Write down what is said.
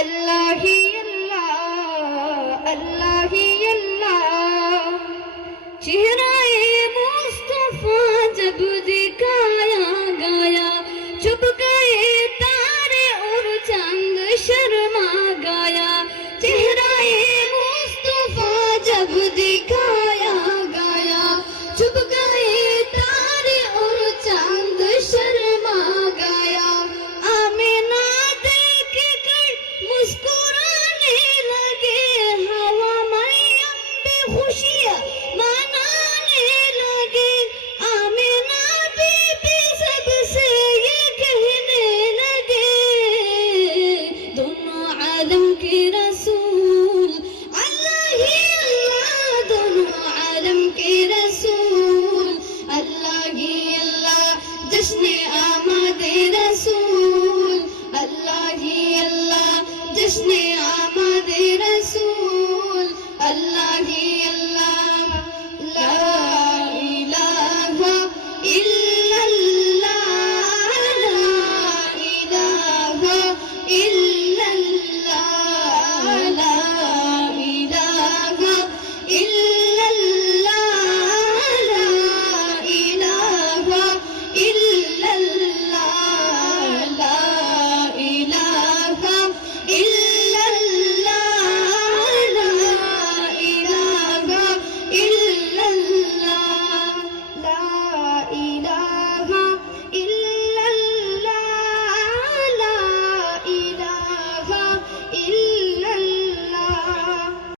আল্লাহি আল্লাহ আল্লাহি আল্লাহ। চেহারা Tia.